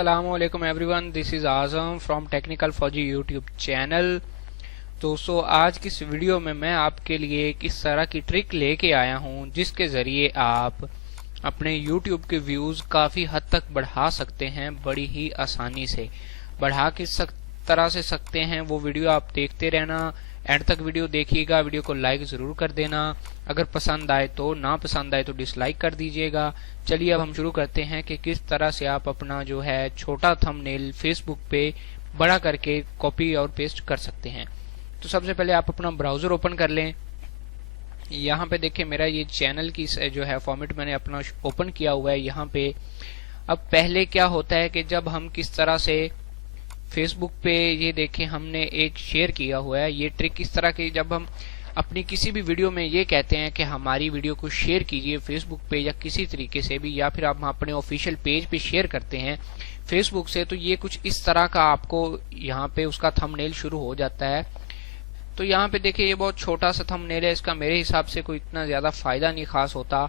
अस्सलाम वालेकुम everyone, this is Azam from technical फौजी यूट्यूब चैनल। दोस्तों, आज की इस वीडियो में मैं आपके लिए किस तरह की ट्रिक लेके आया हूं जिसके ज़रिए आप अपने यूट्यूब के व्यूज़ काफ़ी हद तक बढ़ा सकते हैं। बड़ी ही आसानी से बढ़ा किस तरह से सकते हैं वो वीडियो आप देखते रहना, एंड तक वीडियो देखिएगा। वीडियो को लाइक ज़रूर कर देना, अगर पसंद आए तो, ना पसंद आए तो डिसलाइक कर दीजिएगा। चलिए अब हम शुरू करते हैं कि किस तरह से आप अपना जो है छोटा थंबनेल फेसबुक पे बड़ा करके कॉपी और पेस्ट कर सकते हैं। तो सबसे पहले आप अपना ब्राउज़र ओपन कर लें। यहाँ पे देखिए मेरा ये चैनल की जो है फॉर्मेट मैंने अपना ओपन किया हुआ है यहाँ पे। अब पहले क्या होता है कि जब हम किस तरह से फेसबुक पे ये देखें हमने एक शेयर किया हुआ है, ये ट्रिक किस तरह की, जब हम अपनी किसी भी वीडियो में ये कहते हैं कि हमारी वीडियो को शेयर कीजिए फेसबुक पे या किसी तरीके से भी, या फिर आप अपने ऑफिशियल पेज पे शेयर करते हैं फेसबुक से, तो ये कुछ इस तरह का आपको यहाँ पे उसका थंबनेल शुरू हो जाता है। तो यहाँ पे देखिए ये बहुत छोटा सा थंबनेल है, इसका मेरे हिसाब से कोई इतना ज्यादा फायदा नहीं खास होता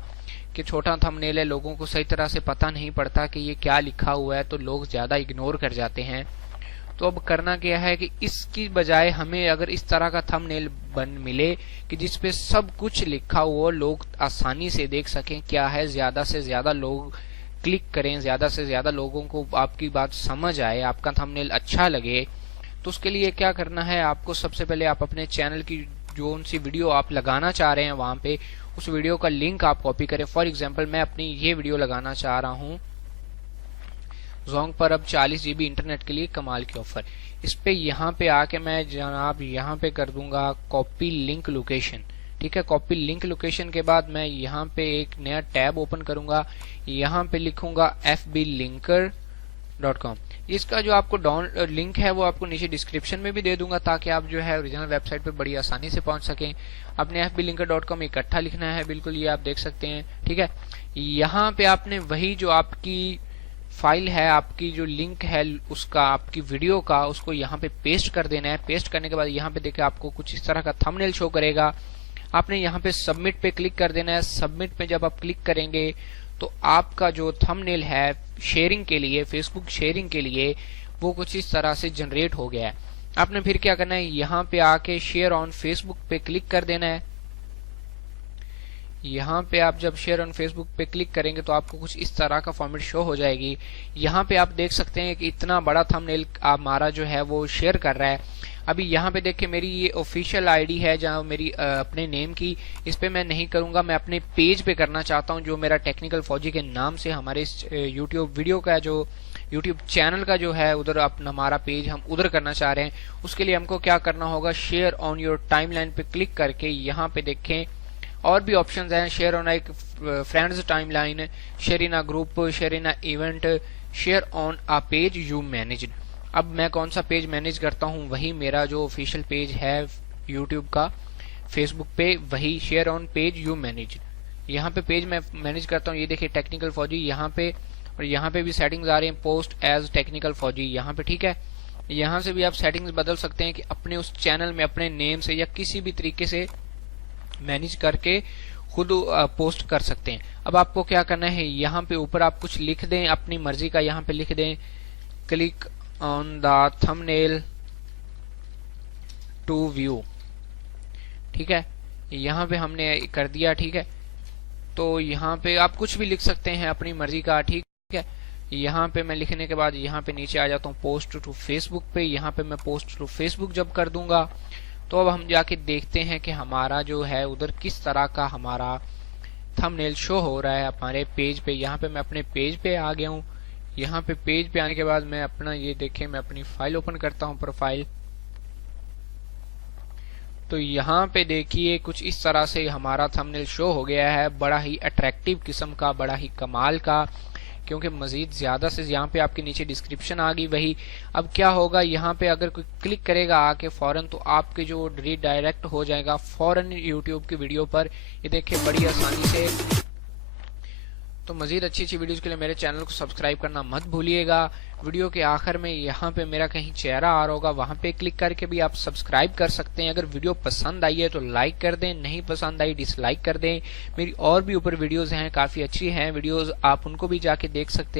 कि छोटा थंबनेल है, लोगों को सही तरह से पता नहीं पड़ता कि ये क्या लिखा हुआ है, तो लोग ज्यादा इग्नोर कर जाते हैं। तो अब करना क्या है कि इसकी बजाय हमें अगर इस तरह का थंबनेल मिले कि जिसपे सब कुछ लिखा हुआ, लोग आसानी से देख सकें क्या है, ज्यादा से ज्यादा लोग क्लिक करें, ज्यादा से ज्यादा लोगों को आपकी बात समझ आए, आपका थंबनेल अच्छा लगे, तो उसके लिए क्या करना है, आपको सबसे पहले आप अपने चैनल की जो सी वीडियो आप लगाना चाह रहे हैं वहां पे उस वीडियो का लिंक आप कॉपी करें। फॉर एग्जाम्पल मैं अपनी ये वीडियो लगाना चाह रहा हूँ जोंग पर अब 40 GB इंटरनेट के लिए कमाल की ऑफर। इस पे यहाँ पे आके मैं जनाब यहाँ पे कर दूंगा कॉपी लिंक लोकेशन। ठीक है, कॉपी लिंक लोकेशन के बाद मैं यहाँ पे एक नया टैब ओपन करूंगा, यहाँ पे लिखूंगा fblinker.com। इसका जो आपको डाउन लिंक है वो आपको नीचे डिस्क्रिप्शन में भी दे दूंगा ताकि आप जो है ओरिजिनल वेबसाइट पे बड़ी आसानी से पहुंच सकें। अपने fblinker.com इकट्ठा लिखना है, बिल्कुल ये आप देख सकते हैं। ठीक है, यहाँ पे आपने वही जो आपकी फाइल है, आपकी जो लिंक है उसका, आपकी वीडियो का, उसको यहाँ पे पेस्ट कर देना है। पेस्ट करने के बाद यहाँ पे देखिए आपको कुछ इस तरह का थंबनेल शो करेगा, आपने यहाँ पे सबमिट पे क्लिक कर देना है। सबमिट पे जब आप क्लिक करेंगे तो आपका जो थंबनेल है शेयरिंग के लिए, फेसबुक शेयरिंग के लिए, वो कुछ इस तरह से जनरेट हो गया है। आपने फिर क्या करना है, यहाँ पे आके शेयर ऑन फेसबुक पे क्लिक कर देना है। यहाँ पे आप जब शेयर ऑन फेसबुक पे क्लिक करेंगे तो आपको कुछ इस तरह का फॉर्मेट शो हो जाएगी। यहाँ पे आप देख सकते हैं कि इतना बड़ा थंबनेल हमारा जो है वो शेयर कर रहा है। अभी यहाँ पे देखिए मेरी ये ऑफिशियल आईडी है जहाँ मेरी अपने नेम की, इस पे मैं नहीं करूंगा, मैं अपने पेज पे करना चाहता हूँ जो मेरा टेक्निकल फौजी के नाम से हमारे यूट्यूब वीडियो का जो यूट्यूब चैनल का जो है उधर अपना हमारा पेज हम उधर करना चाह रहे हैं। उसके लिए हमको क्या करना होगा, शेयर ऑन योर टाइमलाइन पे क्लिक करके यहाँ पे देखें और भी ऑप्शंस हैं, शेयर ऑन एक friends timeline, share in a group, share in a event, share on a page you manage. अब मैं कौन सा पेज मैनेज करता हूँ, वही मेरा जो ऑफिशियल पेज है यूट्यूब का फेसबुक पे, वही share on page you manage. यहाँ पे पेज मैं मैनेज करता हूँ, ये देखिए टेक्निकल फौजी यहाँ पे, और यहाँ पे भी सेटिंग्स आ रही हैं पोस्ट एज टेक्निकल फौजी यहाँ पे। ठीक है, यहाँ से भी आप सेटिंग्स बदल सकते हैं कि अपने उस चैनल में अपने नेम से या किसी भी तरीके से मैनेज करके खुद पोस्ट कर सकते हैं। अब आपको क्या करना है, यहाँ पे ऊपर आप कुछ लिख दें, अपनी मर्जी का यहाँ पे लिख दें, click on the thumbnail to view. ठीक है, यहाँ पे हमने कर दिया। ठीक है, तो यहाँ पे आप कुछ भी लिख सकते हैं अपनी मर्जी का। ठीक है, यहाँ पे मैं लिखने के बाद यहाँ पे नीचे आ जाता हूँ पोस्ट टू फेसबुक पे। यहाँ पे मैं पोस्ट टू फेसबुक जब कर दूंगा तो अब हम जाके देखते हैं कि हमारा जो है उधर किस तरह का हमारा थंबनेल शो हो रहा है हमारे पेज पे। यहाँ पे मैं अपने पेज पे आ गया हूँ। यहाँ पे पेज पे आने के बाद मैं अपना ये देखें, मैं अपनी फाइल ओपन करता हूँ, प्रोफाइल। तो यहाँ पे देखिए कुछ इस तरह से हमारा थंबनेल शो हो गया है, बड़ा ही अट्रैक्टिव किस्म का, बड़ा ही कमाल का, क्योंकि मजीद ज्यादा से यहाँ पे आपके नीचे डिस्क्रिप्शन आ गई वही। अब क्या होगा, यहाँ पे अगर कोई क्लिक करेगा आके फौरन, तो आपके जो रीडायरेक्ट हो जाएगा फौरन यूट्यूब की वीडियो पर। ये देखिए बड़ी आसानी से। तो मजीद अच्छी अच्छी वीडियोस के लिए मेरे चैनल को सब्सक्राइब करना मत भूलिएगा। वीडियो के आखिर में यहाँ पे मेरा कहीं चेहरा आ रहा होगा, वहां पे क्लिक करके भी आप सब्सक्राइब कर सकते हैं। अगर वीडियो पसंद आई है तो लाइक कर दें, नहीं पसंद आई डिसलाइक कर दें। मेरी और भी ऊपर वीडियोस हैं, काफी अच्छी हैं वीडियोस, आप उनको भी जाके देख सकते हैं।